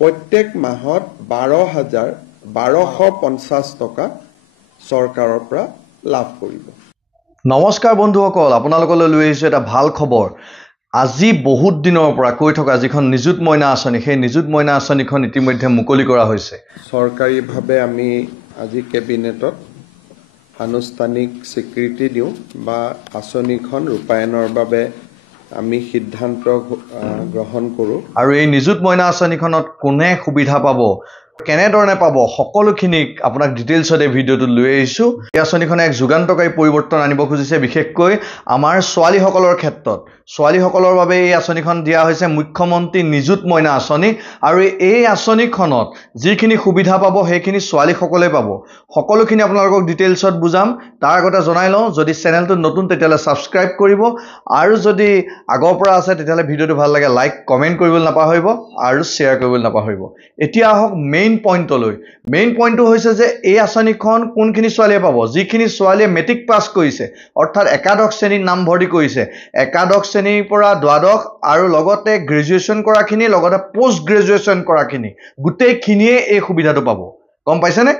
প্ৰত্যেক মাহত 12,1250 টকা চৰকাৰৰ পৰা লাভ কৰিব। নমস্কাৰ বন্ধুসকল, আপোনালোকলৈ লৈ আহিছোঁ এটা ভাল খবৰ। আজি বহুত দিনৰ পৰা কৈ থকা যিখন নিযুত মইনা আঁচনি, সেই নিযুত মইনা আঁচনিখন ইতিমধ্যে মুকলি কৰা হৈছে। চৰকাৰীভাৱে আমি আজি কেবিনেটত আনুষ্ঠানিক স্বীকৃতি দিওঁ বা আঁচনিখন ৰূপায়ণৰ বাবে আমি সিদ্ধান্ত গ্ৰহণ কৰোঁ। আৰু এই নিযুত মইনা আঁচনিখনত কোনে সুবিধা পাব, কেনেধৰণে পাব, সকলোখিনি আপোনাক ডিটেইলছত এই ভিডিঅ'টোত লৈ আহিছোঁ। এই আঁচনিখনে এক যুগান্তকাৰী পৰিৱৰ্তন আনিব খুজিছে, বিশেষকৈ আমাৰ ছোৱালীসকলৰ ক্ষেত্ৰত। ছোৱালীসকলৰ বাবে এই আঁচনিখন দিয়া হৈছে মুখ্যমন্ত্ৰী নিযুত মইনা আঁচনি। আৰু এই আঁচনিখনত যিখিনি সুবিধা পাব সেইখিনি ছোৱালীসকলে পাব। সকলোখিনি আপোনালোকক ডিটেইলছত বুজাম। তাৰ আগতে জনাই লওঁ, যদি চেনেলটোত নতুন তেতিয়াহ'লে ছাবস্ক্ৰাইব কৰিব, আৰু যদি আগৰ পৰা আছে তেতিয়াহ'লে ভিডিঅ'টো ভাল লাগে লাইক কমেণ্ট কৰিবলৈ নাপাহৰিব আৰু শ্বেয়াৰ কৰিবলৈ নাপাহৰিব। এতিয়া আহক মেইন পইণ্টলৈ। মেইন পইণ্টটো হৈছে যে এই আঁচনিখন কোনখিনি ছোৱালীয়ে পাব। যিখিনি ছোৱালীয়ে মেট্ৰিক পাছ কৰিছে, অৰ্থাৎ একাদশ শ্ৰেণীত নামভৰ্তি কৰিছে, একাদশ শ্ৰেণীৰ পৰা দ্বাদশ, আৰু লগতে গ্ৰেজুৱেশ্যন কৰাখিনি, লগতে পোষ্ট গ্ৰেজুৱেশ্যন কৰাখিনি, গোটেইখিনিয়ে এই সুবিধাটো পাব। গম পাইছেনে?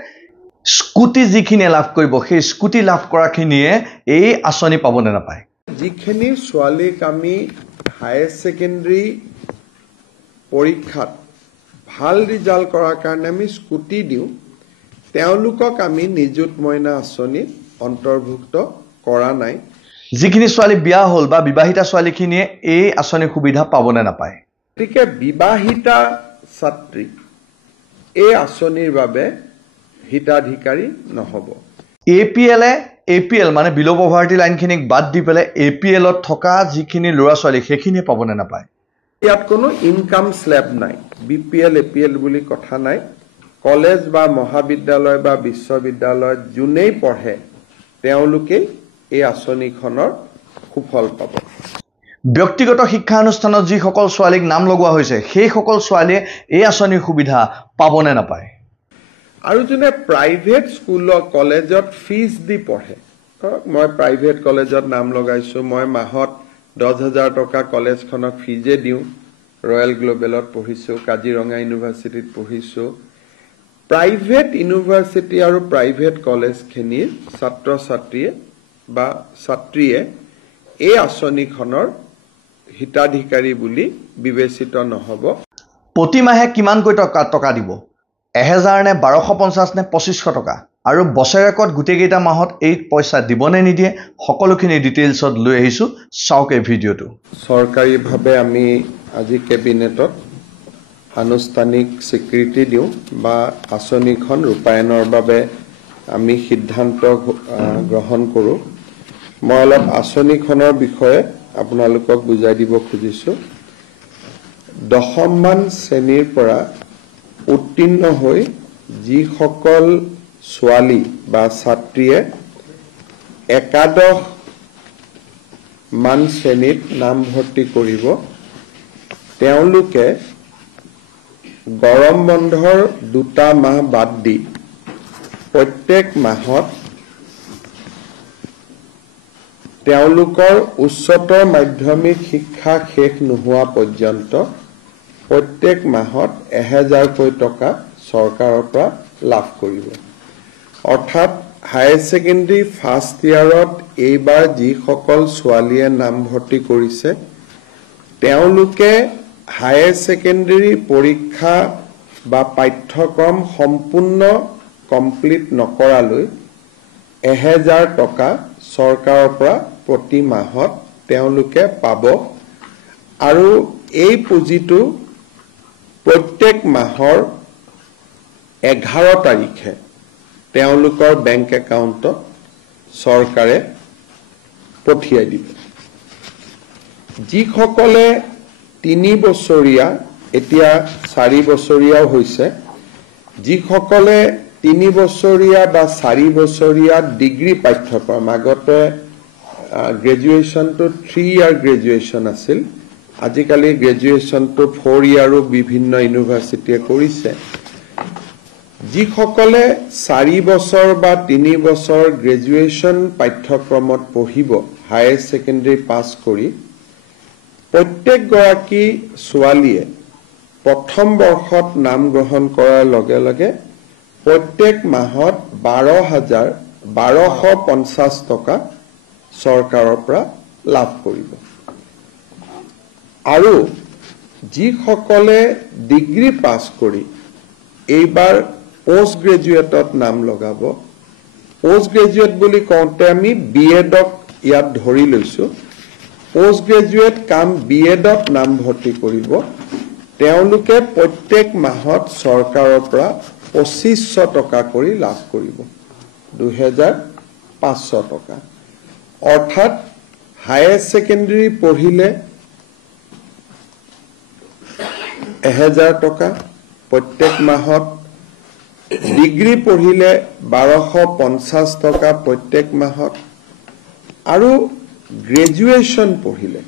স্কুটি যিখিনিয়ে লাভ কৰিব, সেই স্কুটি লাভ কৰাখিনিয়ে এই আঁচনি পাবনে নাপায়। যিখিনি ছোৱালীক আমি হায়াৰ ছেকেণ্ডেৰী পৰীক্ষাত ভাল ৰিজাল্ট কৰাৰ কাৰণে আমি স্কুটি দিওঁ, তেওঁলোকক আমি নিযুত মইনা আঁচনিত অন্তৰ্ভুক্ত কৰা নাই। যিখিনি ছোৱালী বিয়া হ'ল বা বিবাহিতা ছোৱালীখিনিয়ে এই আঁচনিৰ সুবিধা পাবনে নাপায়। গতিকে বিবাহিতা ছাত্ৰী এই আঁচনিৰ বাবে হিতাধিকাৰী নহ'ব। APL মানে বিল' পভাৰ্টি লাইনখিনিক বাদ দি পেলাই APLত থকা যিখিনি ল'ৰা ছোৱালী সেইখিনিয়ে পাবনে নাপায়। ইয়াত কোনো ইনকাম স্লেব নাই। BPL APL বুলি কথা নাই। কলেজ বা মহাবিদ্যালয় বা বিশ্ববিদ্যালয়ত যোনেই পঢ়ে তেওঁলোকেই এই আঁচনিখনৰ সুফল পাব। ব্যক্তিগত শিক্ষানুষ্ঠানত যিসকল ছোৱালীক নাম লগোৱা হৈছে সেইসকল ছোৱালীয়ে এই আঁচনিৰ সুবিধা পাবনে নাপায়। আৰু যোনে প্ৰাইভেট স্কুলত কলেজত ফিজ দি পঢ়ে, মই প্ৰাইভেট কলেজত নাম লগাইছোঁ, মই মাহত 10,000 টকা কলেজখনক ফিজে দিওঁ, ৰয়েল গ্ল'বেলত পঢ়িছোঁ, কাজিৰঙা ইউনিভাৰ্চিটিত পঢ়িছোঁ। প্ৰাইভেট ইউনিভাৰ্চিটি আৰু প্ৰাইভেট কলেজখিনিৰ ছাত্ৰ ছাত্ৰীয়ে বা ছাত্ৰীয়ে এই আঁচনিখনৰ হিতাধিকাৰী বুলি বিবেচিত নহ'ব। প্ৰতিমাহে কিমানকৈ টকা দিব, 1,000 নে 1,250 নে 2,500 টকা, আৰু বছৰেকত গোটেইকেইটা মাহত এই পইচা দিবনে নিদিয়ে, সকলোখিনি ডিটেইলছত লৈ আহিছোঁ। চাওক এই ভিডিঅ'টো। চৰকাৰীভাৱে আমি আজি কেবিনেটত আনুষ্ঠানিক স্বীকৃতি দিওঁ বা আঁচনিখন ৰূপায়ণৰ বাবে আমি সিদ্ধান্ত গ্ৰহণ কৰোঁ। মই অলপ আঁচনিখনৰ বিষয়ে আপোনালোকক বুজাই দিব খুজিছোঁ। 10মান শ্ৰেণীৰ পৰা উত্তীৰ্ণ হৈ যিসকল ছোৱালী বা ছাত্ৰীয়ে একাদশমান শ্ৰেণীত নামভৰ্তি কৰিব, তেওঁলোকে গৰম বন্ধৰ 2টা মাহ বাদ দি প্ৰত্যেক মাহত তেওঁলোকৰ উচ্চতৰ মাধ্যমিক শিক্ষা শেষ নোহোৱা পৰ্যন্ত প্ৰত্যেক মাহত 1,000কৈ টকা চৰকাৰৰ পৰা লাভ কৰিব। অৰ্থাৎ হায়াৰ ছেকেণ্ডেৰী ফাৰ্ষ্ট ইয়াৰত এইবাৰ যিসকল ছোৱালীয়ে নামভৰ্তি কৰিছে তেওঁলোকে হায়াৰ ছেকেণ্ডেৰী পৰীক্ষা বা পাঠ্যক্ৰম সম্পূৰ্ণ কমপ্লিট নকৰালৈ 1,000 টকা চৰকাৰৰ পৰা প্ৰতি মাহত তেওঁলোকে পাব। আৰু এই পুঁজিটো প্ৰত্যেক মাহৰ 11 তাৰিখে তেওঁলোকৰ বেংক একাউণ্টত চৰকাৰে পঠিয়াই দিব। যিসকলে 3 বছৰীয়া, এতিয়া 4 বছৰীয়াও হৈছে, যিসকলে 3 বছৰীয়া বা 4 বছৰীয়া ডিগ্ৰী পাঠ্যক্ৰম, আগতে গ্ৰেজুৱেশ্যনটো 3 ইয়াৰ গ্ৰেজুৱেশ্যন আছিল, আজিকালি গ্ৰেজুৱেশ্যনটো 4 ইয়াৰো বিভিন্ন ইউনিভাৰ্চিটিয়ে কৰিছে। যিসকলে 4 বছৰ বা 3 বছৰ গ্ৰেজুৱেশ্যন পাঠ্যক্ৰমত পঢ়িব হায়াৰ ছেকেণ্ডেৰী পাছ কৰি, প্ৰত্যেকগৰাকী ছোৱালীয়ে প্ৰথম বৰ্ষত নাম গ্ৰহণ কৰাৰ লগে লগে প্ৰত্যেক মাহত 12,1250 টকা চৰকাৰৰ পৰা লাভ কৰিব আৰু যিসকলে ডিগ্ৰী পাছ কৰি এইবাৰ পোষ্ট গ্ৰেজুৱেটত নাম লগাব পোষ্ট গ্ৰেজুৱেট বুলি কওঁতে আমি বিএডক ইয়াত ধৰি লৈছো পোষ্ট গ্ৰেজুৱেট কাম বিএডত নাম ভৰ্তি কৰিব তেওঁলোকে প্ৰত্যেক মাহত চৰকাৰৰ পৰা 2500 টকা কৰি লাভ কৰিব 2500 টকা অৰ্থাৎ হায়াৰ সেকেন্ডাৰী পঢ়িলে 1000 টকা প্ৰত্যেক মাহত ডিগ্ৰী পঢ়িলে 1250 টকা প্ৰত্যেক মাহত আৰু গ্ৰেজুৱেচন পঢ়িলে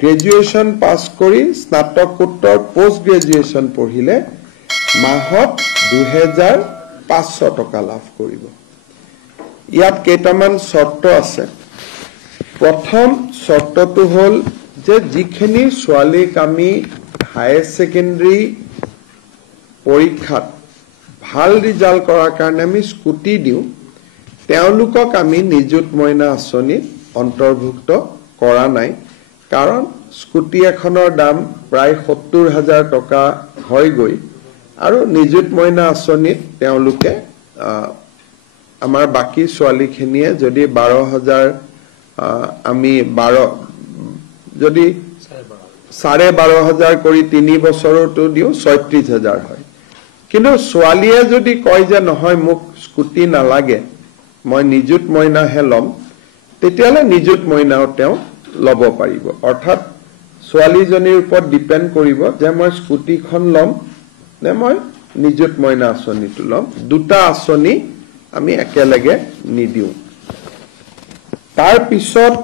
গ্ৰেজুৱেচন পাছ কৰি স্নাতকোত্তৰ পোষ্ট গ্ৰেজুৱেচন পঢ়িলে মাহত 2500 টকা লাভ কৰিব ইয়াত কেইটামান শৰ্ত আছে প্ৰথম শৰ্তটো হ'ল যে যিখিনি ছোৱালীক আমি হায়াৰ সেকেন্ডাৰী পৰীক্ষাত ভাল ৰিজাল্ট কৰাৰ কাৰণে আমি স্কুটি দিওঁ তেওঁলোকক আমি নিযুত মইনা আঁচনিত অন্তৰ্ভুক্ত কৰা নাই কাৰণ স্কুটি এখনৰ দাম প্ৰায় 70,000 টকা হৈ গৈ আৰু নিযুত মইনা আঁচনিত তেওঁলোকে আমাৰ বাকি ছোৱালীখিনিয়ে যদি 12,000 আমি 12 যদি 12,500 কৰি 3 বছৰটো দিও 36,000 হয় কিন্তু ছোৱালীয়ে যদি কয় যে নহয় মোক স্কুটি নালাগে মই নিযুত মইনাহে লম তেতিয়ালে নিযুত মইনাও তেওঁ লব পাৰিব অৰ্থাৎ ছোৱালীজনীৰ ওপৰত ডিপেন্ড কৰিব যে মই স্কুটিখন লম নে মই নিযুত মইনা আঁচনিটো লম দুটা আঁচনি আমি একেলগে নিদিও তাৰ পিছত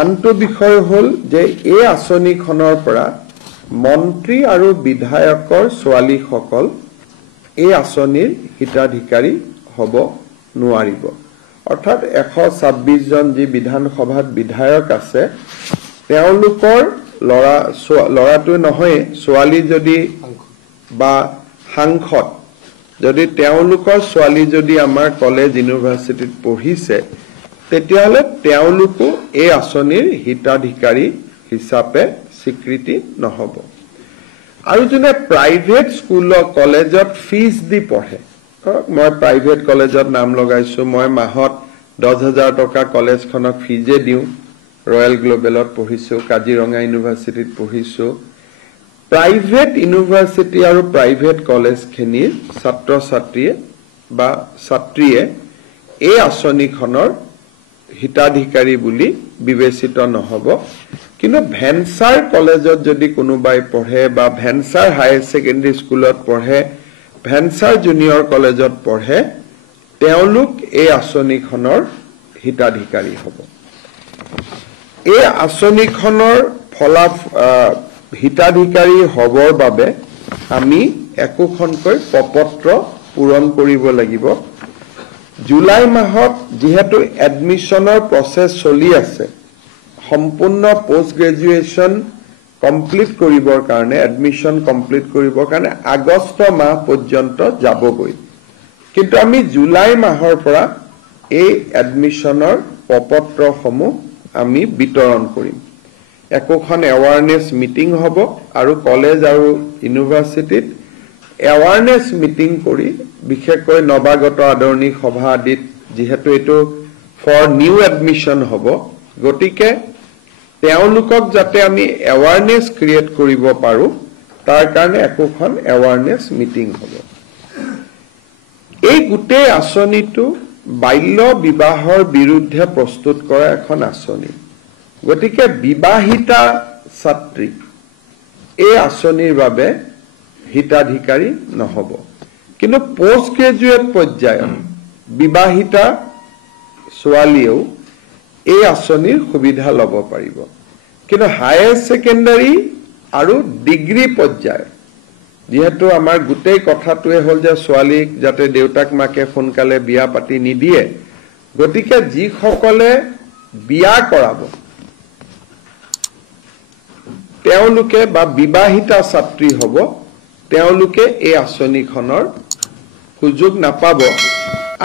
আনটো বিষয় হ'ল যে এই আঁচনিখনৰ পৰা মন্ত্ৰী আৰু বিধায়কৰ ছোৱালীসকল এই আঁচনিৰ হিতাধিকাৰী হ'ব নোৱাৰিব অৰ্থাৎ 126 জন যি বিধানসভাত বিধায়ক আছে তেওঁলোকৰ লৰাটো নহয় ছোৱালী যদি বা সাংসদ যদি তেওঁলোকৰ ছোৱালী যদি আমাৰ কলেজ ইউনিভাৰ্চিটিত পঢ়িছে তেতিয়াহলে তেওঁলোকো এই আঁচনিৰ হিতাধিকাৰী হিচাপে স্বীকৃতি নহব আৰু যোনে প্ৰাইভেট স্কুল কলেজত ফিজ দি পঢ়ে মই প্ৰাইভেট কলেজত নাম লগাইছো মই মাহত 10,000 টকা কলেজখনক ফিজে দিও ৰয়েল গ্লোবেলত পঢ়িছো কাজিৰঙা ইউনিভাৰ্চিটিত পঢ়িছো প্ৰাইভেট ইউনিভাৰ্চিটি আৰু প্ৰাইভেট কলেজখিনিৰ ছাত্ৰ ছাত্ৰীয়ে বা ছাত্ৰীয়ে এই আঁচনিখনৰ হিতাধিকাৰী বুলি বিবেচিত নহব কিন্তু ভেনচাৰ কলেজত যদি কোনোবাই পঢ়ে বা ভেনচাৰ হায়াৰ সেকেন্ডাৰী স্কুলত পঢ়ে ভেনচাৰ জুনিয়ৰ কলেজত পঢ়ে তেওঁলোক এই আঁচনিখনৰ হিতাধিকাৰী হ'ব এই আঁচনিখনৰ হিতাধিকাৰী হ'বৰ বাবে আমি একোখনকৈ প্ৰপত্ৰ পূৰণ কৰিব লাগিব জুলাই মাহত যেহেতু এডমিশনৰ প্ৰসেস চলি আছে সম্পূৰ্ণ পোষ্ট গ্ৰেজুৱেচন কমপ্লিট কৰিবৰ কাৰণে এডমিশন কমপ্লিট কৰিবৰ কাৰণে আগষ্ট মাহ পৰ্যন্ত যাবগৈ কিন্তু আমি জুলাই মাহৰ পৰা এই এডমিশনৰ প্ৰপত্ৰসমূহ আমি বিতৰণ কৰিম একোখন এৱাৰনেছ মিটিং হ'ব আৰু কলেজ আৰু ইউনিভাৰ্চিটিত এৱাৰনেছ মিটিং কৰি বিশেষকৈ নৱাগত আদৰণি সভা আদিত যেহেতু এটো ফৰ নিউ এডমিশন হ'ব গতিকে তেওঁলোকক যাতে আমি এৱাৰনেছ ক্ৰিয়েট কৰিব পাৰো তাৰ কাৰণে একোখন এৱাৰনেছ মিটিং হ'ব এই গুটে আঁচনিটো বাল্য বিবাহৰ বিৰুদ্ধে প্ৰস্তুত কৰা এখন আঁচনি গতিকে বিবাহিতা ছাত্ৰী এই আঁচনিৰ বাবে হিতাধিকাৰী নহব কিন্তু পোষ্ট গ্ৰেজুৱেট পৰ্যায়ত বিবাহিতা ছোৱালীও এই আঁচনিৰ সুবিধা ল'ব পাৰিব কিন্তু হায়াৰ সেকেন্ডাৰী আৰু ডিগ্ৰী পৰ্যায় যেহেতু আমাৰ গুটেই কথাটোৱে হ'ল যে ছোৱালীক যাতে দেউতাক মাকে সোনকালে বিয়া পাতি নিদিয়ে গতিকে যিসকলে বিয়া কৰাব তেওঁলোকে বা বিবাহিতা ছাত্ৰী হ'ব তেওঁলোকে এই আঁচনিখনৰ সুযোগ নাপাব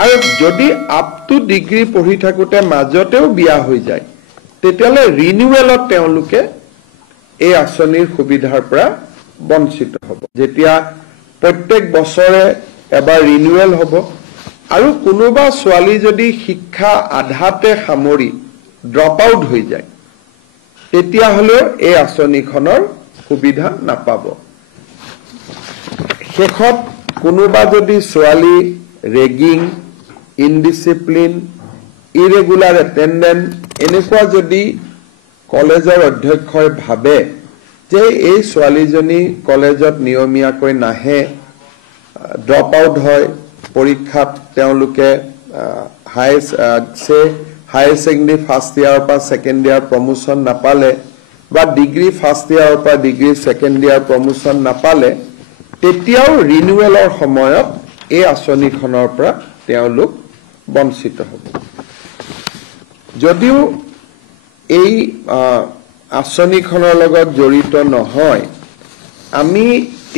আৰু যদি আপ টু ডিগ্ৰী পঢ়ি থাকোতে মাজতেও বিয়া হৈ যায় তেতিয়ালে ৰিনিউৱেলত তেওঁলোকে এই আঁচনিৰ সুবিধাৰ পৰা বঞ্চিত হ'ব যেতিয়া প্ৰত্যেক বছৰে এবাৰ ৰিনিউৱেল হ'ব আৰু কোনোবা ছোৱালী যদি শিক্ষা আধাতে সামৰি ড্ৰপ আউট হৈ যায় তেতিয়া হলেও এই আঁচনিখনৰ সুবিধা নাপাব শেষত কোনোবা যদি ছোৱালী ৰেগিং ইনডিসিপ্লিন ইৰেগুলাৰ এটেন্ডেন্স এনেকুৱা যদি কলেজৰ অধ্যক্ষই ভাবে যে এই ছোৱালীজনী কলেজত নিয়মীয়াকৈ নাহে ড্ৰপ আউট হয় পৰীক্ষাত তেওঁলোকে হায়াৰ সেকেন্ডাৰী ফাৰ্ষ্ট ইয়াৰৰ পৰা সেকেন্ড ইয়াৰ প্ৰমোশন নাপালে বা ডিগ্ৰী ফাৰ্ষ্ট ইয়াৰৰ পৰা ডিগ্ৰী সেকেন্ড ইয়াৰ প্ৰমোশন নাপালে তেতিয়াও ৰিনিউৱেলৰ সময়ত এই আঁচনিখনৰ পৰা তেওঁলোক বঞ্চিত হ'ব যদিও এই আঁচনিখনৰ লগত জড়িত নহয় আমি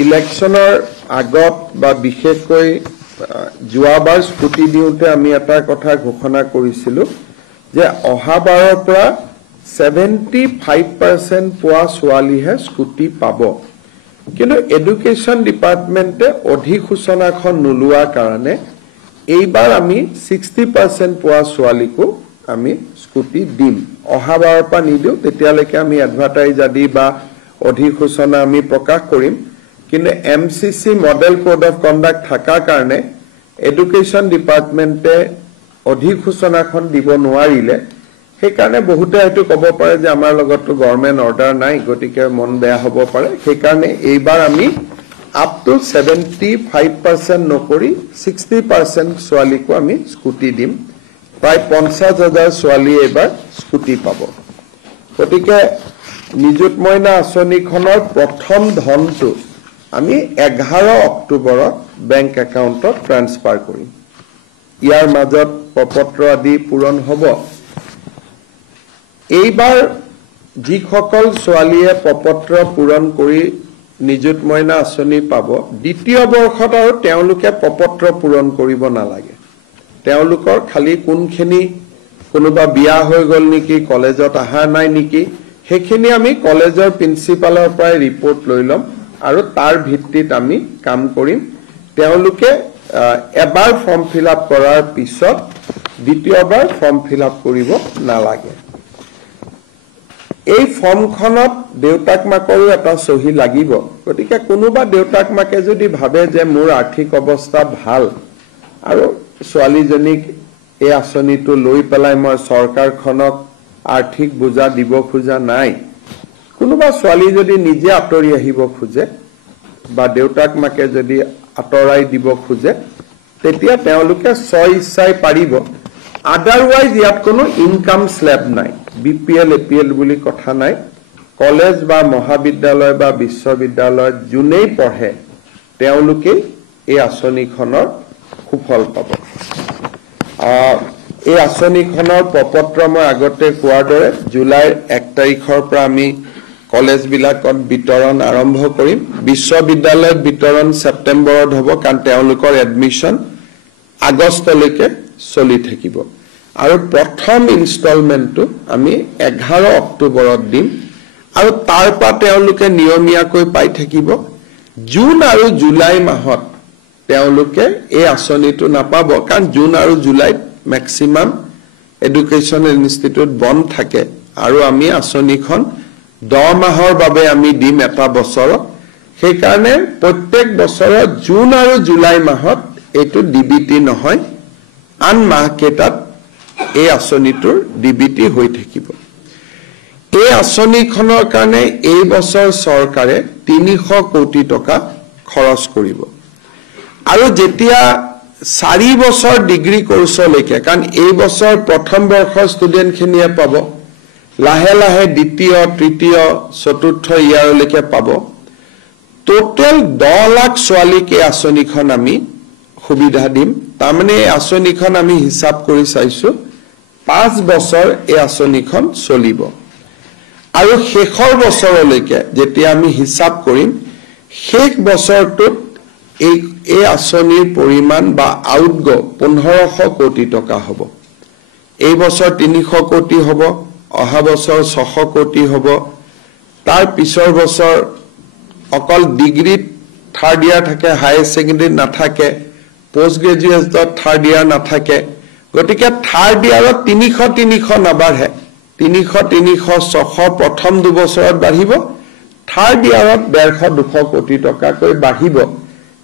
ইলেকশ্যনৰ আগত বা বিশেষকৈ যোৱাবাৰ স্কুটি দিওঁতে আমি এটা কথা ঘোষণা কৰিছিলোঁ যে অহাবাৰৰ পৰা 75% পোৱা ছোৱালীহে স্কুটি পাব কিন্তু এডুকেশ্যন ডিপাৰ্টমেণ্টে অধিসূচনাখন নোলোৱাৰ কাৰণে এইবাৰ আমি 60% পোৱা ছোৱালীকো আমি স্কুটি দিম অহাবাৰৰ পৰা নিদিও তেতিয়ালৈকে আমি এডভাৰটাইজ আদি বা অধিসূচনা আমি প্ৰকাশ কৰিম কিন্তু MCC model code of conduct থাকাৰ কাৰণে এডুকেশ্যন ডিপাৰ্টমেণ্টে অধিসূচনাখন দিব নোৱাৰিলে সেইকাৰণে বহুতে হয়তো ক'ব পাৰে যে আমাৰ লগততো গভৰ্ণমেণ্ট অৰ্ডাৰ নাই গতিকে মন বেয়া হ'ব পাৰে সেইকাৰণে এইবাৰ আমি আপ টু 75% নকৰি 60% ছোৱালীকো আমি স্কুটি দিম প্ৰায় 50,000 ছোৱালী এইবাৰ স্কুটি পাব গতিকে নিযুত মইনা আঁচনিখনৰ প্ৰথম ধনটো আমি 11 অক্টোবৰত বেংক একাউণ্টত ট্ৰান্সফাৰ কৰিম ইয়াৰ মাজত প্ৰপত্ৰ আদি পূৰণ হ'ব এইবাৰ যিসকল ছোৱালীয়ে প্ৰপত্ৰ পূৰণ কৰি নিযুত মইনা আঁচনি পাব দ্বিতীয় বৰ্ষত আৰু তেওঁলোকে প্ৰপত্ৰ পূৰণ কৰিব নালাগে তেওঁলোকৰ খালি কোনখিনি কোনোবা বিয়া হৈ গ'ল নেকি কলেজত অহা নাই নেকি সেইখিনি আমি কলেজৰ প্ৰিন্সিপালৰ পৰা ৰিপৰ্ট লৈ ল'ম আৰু তাৰ ভিত্তিত আমি কাম কৰিম তেওঁলোকে এবাৰ ফৰ্ম ফিলআপ কৰাৰ পিছত দ্বিতীয়বাৰ ফৰ্ম ফিলআপ কৰিব নালাগে এই ফৰ্মখনত দেউতাক মাকৰো এটা সহি লাগিব গতিকে কোনোবা দেউতাক মাকে যদি ভাবে যে মোৰ আৰ্থিক অৱস্থা ভাল আৰু ছোৱালীজনীক এই আঁচনিটো লৈ পেলাই মই চৰকাৰখনক আৰ্থিক বোজা দিব খোজা নাই কোনোবা ছোৱালী যদি নিজে আঁতৰি আহিব খোজে বা দেউতাক মাকে যদি আঁতৰাই দিব খোজে তেতিয়া তেওঁলোকে ইচ্ছাই পাৰিব আদাৰৱাইজ ইয়াত কোনো ইনকাম স্লেব নাই বিপিএল এপিএল বুলি কথা নাই কলেজ বা মহাবিদ্যালয় বা বিশ্ববিদ্যালয়ত যোনেই পঢ়ে তেওঁলোকে এই আঁচনিখনৰ সুফল পাব এই আঁচনিখনৰ প্ৰপত্ৰ মই আগতে কোৱাৰ দৰে জুলাইৰ 1 তাৰিখৰ পৰা আমি কলেজবিলাকত বিতৰণ আৰম্ভ কৰিম বিশ্ববিদ্যালয়ত বিতৰণ ছেপ্টেম্বৰত হ'ব কাৰণ তেওঁলোকৰ এডমিশ্যন আগষ্টলৈকে চলি থাকিব আৰু প্ৰথম ইনষ্টলমেণ্টটো আমি 11 অক্টোবৰত দিম আৰু তাৰ পৰা তেওঁলোকে নিয়মীয়াকৈ পাই থাকিব জুন আৰু জুলাই মাহত তেওঁলোকে এই আঁচনিটো নাপাব কাৰণ জুন আৰু জুলাইত ম্যাক্সিমাম এডুকেশ্যনেল ইনষ্টিটিউট বন্ধ থাকে আৰু আমি আঁচনিখন 10 মাহৰ বাবে আমি দিম এটা বছৰত সেইকাৰণে প্ৰত্যেক বছৰত জুন আৰু জুলাই মাহত এইটো ডিবিটি নহয় আন মাহকেইটাত এই আঁচনিটোৰ ডিবিটি হৈ থাকিব এই আঁচনিখনৰ কাৰণে এই বছৰ চৰকাৰে 300 কোটি টকা খৰচ কৰিব আৰু যেতিয়া 4 বছৰ ডিগ্ৰী কোৰ্ছলৈকে কাৰণ এই বছৰ প্ৰথম বৰ্ষৰ ষ্টুডেণ্টখিনিয়ে পাব লাহে লাহে দ্বিতীয় তৃতীয় চতুৰ্থ ইয়াৰলৈকে পাব টোটেল 10 লাখ ছোৱালীক এই আঁচনিখন আমি সুবিধা দিম তাৰমানে এই আঁচনিখন আমি হিচাপ কৰি চাইছো 5 বছৰ এই আঁচনিখন চলিব আৰু শেষৰ বছৰলৈকে যেতিয়া আমি হিচাপ কৰিম শেষ বছৰটোত এই আঁচনিৰ পৰিমাণ বা আউটগো 1500 কোটি টকা হ'ব এই বছৰ 300 কোটি হ'ব অহা বছৰ 600 কোটি হ'ব তাৰ পিছৰ বছৰ অকল ডিগ্ৰীত থাৰ্ড ইয়াৰ থাকে হায়াৰ সেকেন্ডাৰী নাথাকে পোষ্ট গ্ৰেজুৱেটত থাৰ্ড ইয়াৰ নাথাকে গতিকে থাৰ্ড ইয়াৰত 300 নাবাঢ়ে 300 600 প্ৰথম দুবছৰত বাঢ়িব থাৰ্ড ইয়াৰত 150-200 কোটি টকাকৈ বাঢ়িব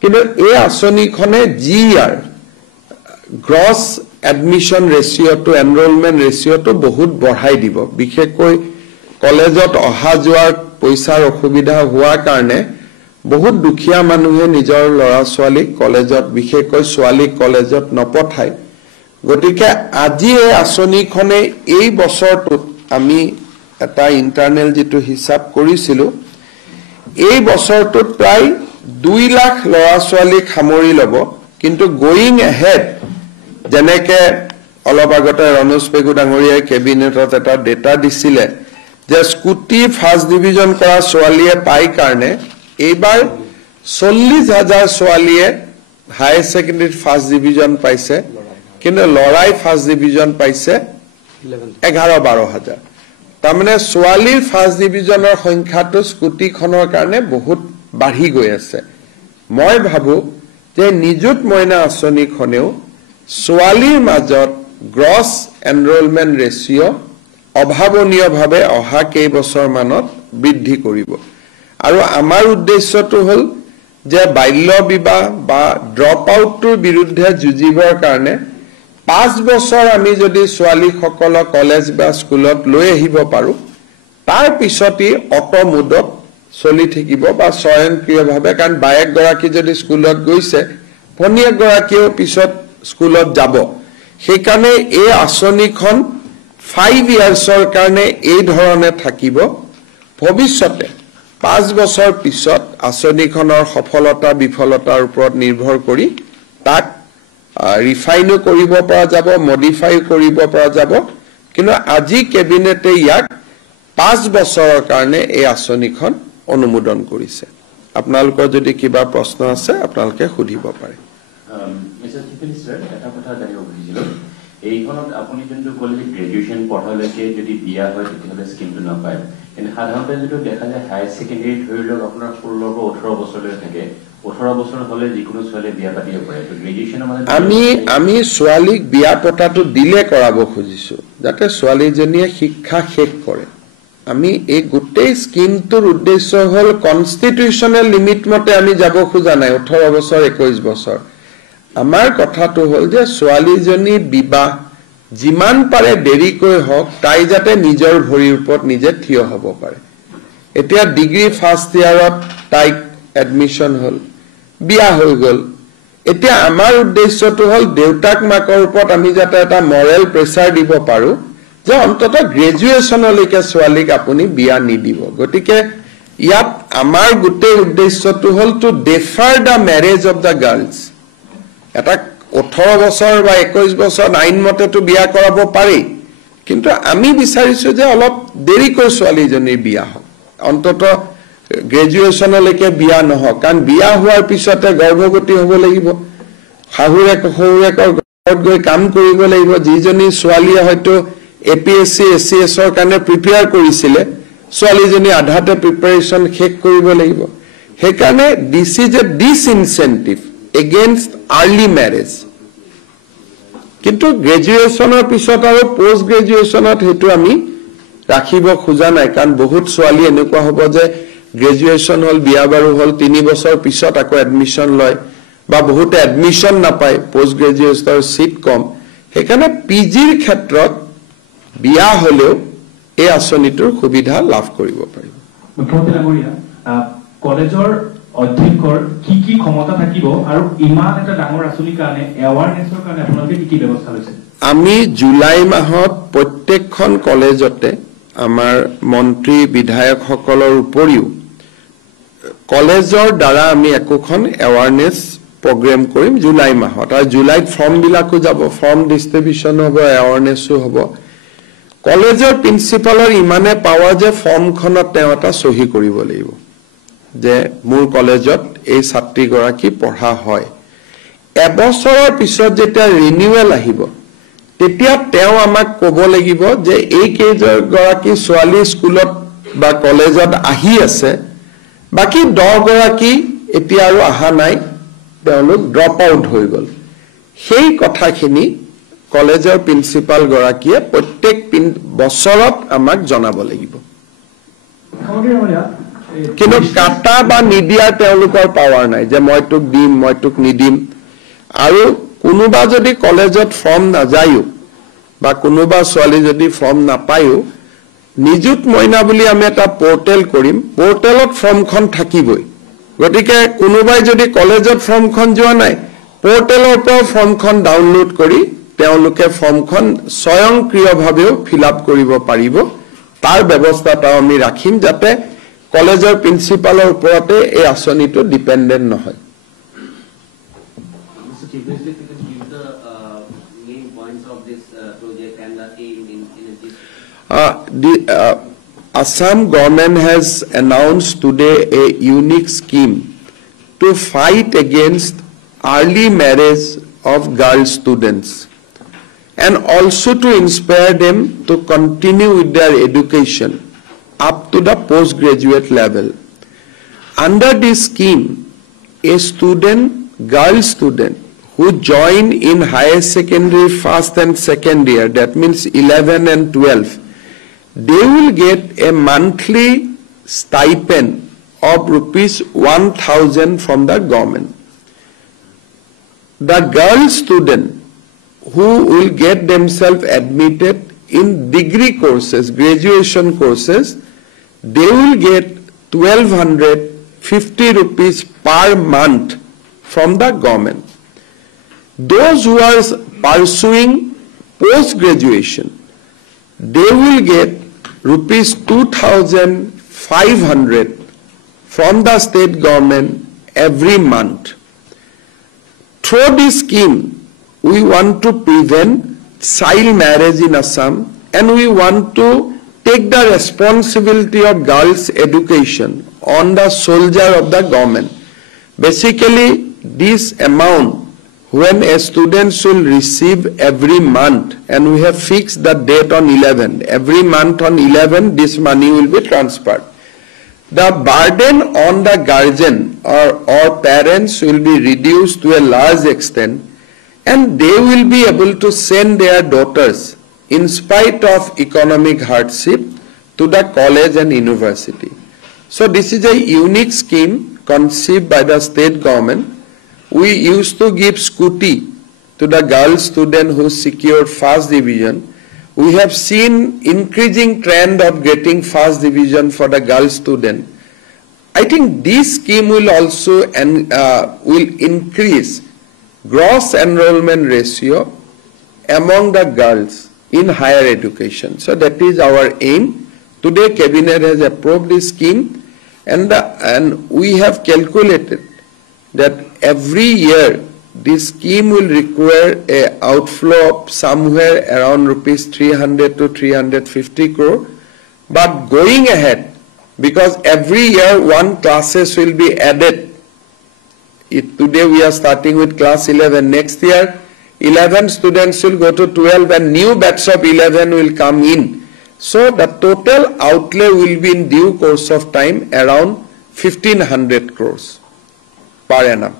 কিন্তু এই আঁচনিখনে জিআৰ গ্ৰছ এডমিশন ৰেশিওটো এনৰোলমেন্ট ৰেশিওটো বহুত বঢ়াই দিব বিশেষকৈ কলেজত অহা যোৱাৰ পইচাৰ অসুবিধা হোৱাৰ কাৰণে বহুত দুখীয়া মানুহে নিজৰ ল'ৰা ছোৱালীক কলেজত বিশেষকৈ ছোৱালীক কলেজত নপঠায় গতিকে আজি এই আঁচনিখনে এই বছৰটোত আমি এটা ইন্টাৰনেল যেটো হিচাপ কৰিছিলো এই বছৰটোত প্ৰায় 2 লাখ ল'ৰা ছোৱালীক সামৰি ল'ব কিন্তু গোইং এহেড যেনেকে অলপ আগতে ৰনোজ পেগু ডাঙৰীয়াই কেবিনেটত এটা ডেটা দিছিলে যে স্কুটি ফাৰ্ষ্ট ডিভিজন কৰা ছোৱালীয়ে পাই কাৰণে এইবাৰ 40,000 ছোৱালীয়ে হায়াৰ সেকেন্ডাৰীত ফাৰ্ষ্ট ডিভিজন পাইছে কিন্তু লৰাই ফাৰ্ষ্ট ডিভিজন পাইছে 11-12,000 তাৰমানে ছোৱালীৰ ফাৰ্ষ্ট ডিভিজনৰ সংখ্যাটো স্কুটিখনৰ কাৰণে বহুত বাঢ়ি গৈ আছে মই ভাবো যে নিযুত মইনা আঁচনিখনেও ছোৱালীৰ মাজত গ্ৰছ এনৰোলমেন্ট ৰেশিও অভাৱনীয়ভাৱে অহা কেইবছৰ মানত বৃদ্ধি কৰিব আৰু আমাৰ উদ্দেশ্যটো হ'ল যে বাল্য বিবাহ বা ড্ৰপ আউটৰ বিৰুদ্ধে যুঁজিবৰ কাৰণে 5 বছৰ আমি যদি ছোৱালীসকল কলেজ বা স্কুলত লৈ আহিব পাৰো তাৰ পিছতই অটোমোডত চলি থাকিব বা স্বয়ংক্ৰিয়ভাৱে কাৰণ বায়েক গৰাকী যদি স্কুলত গৈছে ভনীয়েক গৰাকীও পিছত স্কুলত যাব সেইকাৰণে এই আঁচনিখন 5 ইয়াৰ্ছৰ কাৰণে এই ধৰণে থাকিব ভৱিষ্যতে 5 বছৰ পিছত আঁচনিখনৰ সফলতা বিফলতাৰ ওপৰত নিৰ্ভৰ কৰি তাক ৰিফাইনো কৰিব পৰা যাব মডিফাই কৰিব পৰা যাব কিন্তু আজি কেবিনেটে ইয়াক 5 বছৰৰ কাৰণে এই আঁচনিখন অনুমোদন কৰিছে আপোনালোকৰ যদি কিবা প্ৰশ্ন আছে আপোনালোকে সুধিব পাৰে মিস্টাৰ চিফ মিনিষ্টাৰ এটা কথা জানিব খুজিছিলো এইখনত আপুনি যোনটো ক'লে গ্ৰেজুৱেচন পঢ়ালৈকে যদি বিয়া হয় তেতিয়াহ'লে স্কিমটো নাপায় কিন্তু সাধাৰণতে যেটো দেখা যায় হায়াৰ সেকেন্ডাৰী ধৰি লওক আপোনাৰ 16 পৰা 18 বছৰলৈ থাকে 18 বছৰ হলে যিকোনো ছোৱালী বিয়া পাতিব পাৰে তো গ্ৰেজুৱেচনৰ মানে আমি ছোৱালীক বিয়া পতাটো দিলে কৰাব খুজিছো যাতে ছোৱালীজনীয়ে শিক্ষা শেষ কৰে আমি এই গোটেই স্কিমটোৰ উদ্দেশ্য হ'ল কনস্টিটিউশনাল লিমিট মতে আমি যাব খোজা নাই 18 বছৰ 21 বছৰ আমাৰ কথাটো হ'ল যে ছোৱালীজনী বিবাহ যিমান পাৰে দেৰিকৈ হওক তাই যাতে নিজৰ ভৰিৰ ওপৰত নিজে থিয় হ'ব পাৰে এতিয়া ডিগ্ৰী ফাৰ্ষ্ট ইয়াৰত তাই এডমিশন হ'ল বিয়া হৈ গ'ল এতিয়া আমাৰ উদ্দেশ্যটো হ'ল দেউতাক মাকৰ ওপৰত আমি যাতে এটা মৰেল প্ৰেছাৰ দিব পাৰো যে অন্তত গ্ৰেজুৱেচনলৈকে ছোৱালীক আপুনি বিয়া নিদিব গতিকে ইয়াত আমাৰ গোটেই উদ্দেশ্যটো হ'ল to defer the marriage of the girls এটা 18 বছৰ বা 21 বছৰ আইন মতেটো বিয়া কৰাব পাৰি কিন্তু আমি বিচাৰিছো যে অলপ দেৰিকৈ ছোৱালীজনীৰ বিয়া হওক অন্তত গ্ৰেজুৱেচনলৈকে বিয়া নহওক কাৰণ বিয়া হোৱাৰ পিছতে গৰ্ভৱতী হ'ব লাগিব শাহুৰেকৰ ঘৰত গৈ কাম কৰিব লাগিব যিজনী ছোৱালীয়ে হয়তো APSC SCS ৰ কাৰণে প্ৰিপেয়াৰ কৰিছিলে ছোৱালীজনী আধাতে প্ৰিপাৰেচন শেষ কৰিব লাগিব সেইকাৰণে this is a disincentive against early marriage কিন্তু গ্ৰেজুৱেচনৰ পিছত আৰু পোষ্ট গ্ৰেজুৱেচনত হেতু আমি ৰাখিব খোজা নাই কাৰণ বহুত ছোৱালী এনেকুৱা হ'ব যে গ্ৰেজুৱেচন হল বিয়া বাৰু হল 3 বছৰ পিছত আকৌ এডমিশন লয় বা বহুত এডমিশন নাপায় পোষ্ট গ্ৰেজুৱেচনৰ সিট কম সেইকাৰণে পিজিৰ ক্ষেত্ৰত বিয়া হলেও এই আঁচনিটোৰ সুবিধা লাভ কৰিব পাৰিব মুখ্যমন্ত্ৰী ডাঙৰীয়া কলেজৰ অধ্যক্ষৰ কি ক্ষমতা থাকিব আৰু ইমান এটা ডাঙৰ আঁচনিৰ কাৰণে এৱাৰনেছৰ কাৰণে আপোনালোকে কি ব্যৱস্থা লৈছে আমি জুলাই মাহত প্ৰত্যেকখন কলেজতে আমাৰ মন্ত্ৰী বিধায়কসকলৰ উপৰিও কলেজৰ দ্বাৰা আমি একোখন এৱাৰনেছ প্ৰগ্ৰাম কৰিম জুলাই মাহত আৰু জুলাইত ফৰ্ম বিলাকো যাব ফৰ্ম ডিস্ট্ৰিবিউচন হ'ব এৱাৰনেছও হ'ব কলেজৰ প্ৰিন্সিপালৰ ইমানে পাৱাৰ যে ফৰ্মখনত তেওঁ এটা সহি কৰিব লাগিব যে মোৰ কলেজত এই ছাত্ৰীগৰাকী পঢ়া হয় এবছৰৰ পিছত যেতিয়া ৰিনিউৱেল আহিব তেতিয়া তেওঁ আমাক ক'ব লাগিব যে এই কেইগৰাকী ছোৱালী স্কুলত বা কলেজত আহি আছে বাকি 10 গৰাকী এতিয়া আৰু আহা নাই তেওঁলোক ড্ৰপ আউট হৈ গল সেই কথাখিনি কলেজৰ প্ৰিন্সিপাল গৰাকীয়ে প্ৰত্যেক বছৰত আমাক জনাব লাগিব কিন্তু কাটা বা নিদিয়া তেওঁলোকৰ পাৱাৰ নাই যে মই তোক দিম মই তোক নিদিম আৰু কোনোবা যদি কলেজত ফৰ্ম নাযায়ও বা কোনোবা ছোৱালী যদি ফৰ্ম নাপায়ও নিযুত মইনা বুলি আমি এটা পোৰ্টেল কৰিম পোৰ্টেলত ফৰ্মখন থাকিবই গতিকে কোনোবাই যদি কলেজত ফৰ্মখন যোৱা নাই পোৰ্টেলৰ পৰা ফৰ্মখন ডাউনলোড কৰি তেওঁলোকে ফৰ্মখন স্বয়ংক্ৰিয়ভাৱেও ফিলআপ কৰিব পাৰিব তাৰ ব্যৱস্থাটা আমি ৰাখিম যাতে কলেজৰ প্ৰিন্সিপালৰ ওপৰতে এই আঁচনিটো ডিপেন্ডেন্ট নহয় Assam government has announced today a unique scheme to fight against early marriage of girl students and also to inspire them to continue with their education up to the postgraduate level. Under this scheme, a girl student who join in higher secondary first and second year, that means 11 and 12, they will get a monthly stipend of rupees 1,000 from the government. The girl student who will get themselves admitted in degree courses, graduation courses, they will get 1,250 rupees per month from the government. Those who are pursuing post-graduation, they will get rupees 2,500 from the state government every month. Through this scheme, we want to prevent child marriage in Assam and we want to take the responsibility of girls' education on the shoulder of the government. Basically, this amount when a student should receive every month and we have fixed the date on 11, every month on 11 this money will be transferred. The burden on the guardian or parents will be reduced to a large extent and they will be able to send their daughters in spite of economic hardship to the college and university. So this is a unique scheme conceived by the state government. We used to give scooty to the girl student who secured first division. We have seen increasing trend of getting first division for the girl student. I think this scheme will also will increase gross enrollment ratio among the girls in higher education. So that is our aim. Today Cabinet has approved this scheme and we have calculated that every year this scheme will require a outflow of somewhere around rupees 300 to 350 crore. But going ahead, because every year one classes will be added. Today we are starting with class 11. Next year 11 students will go to 12 and new batch of 11 will come in. So the total outlay will be in due course of time around 1,500 crores per annum.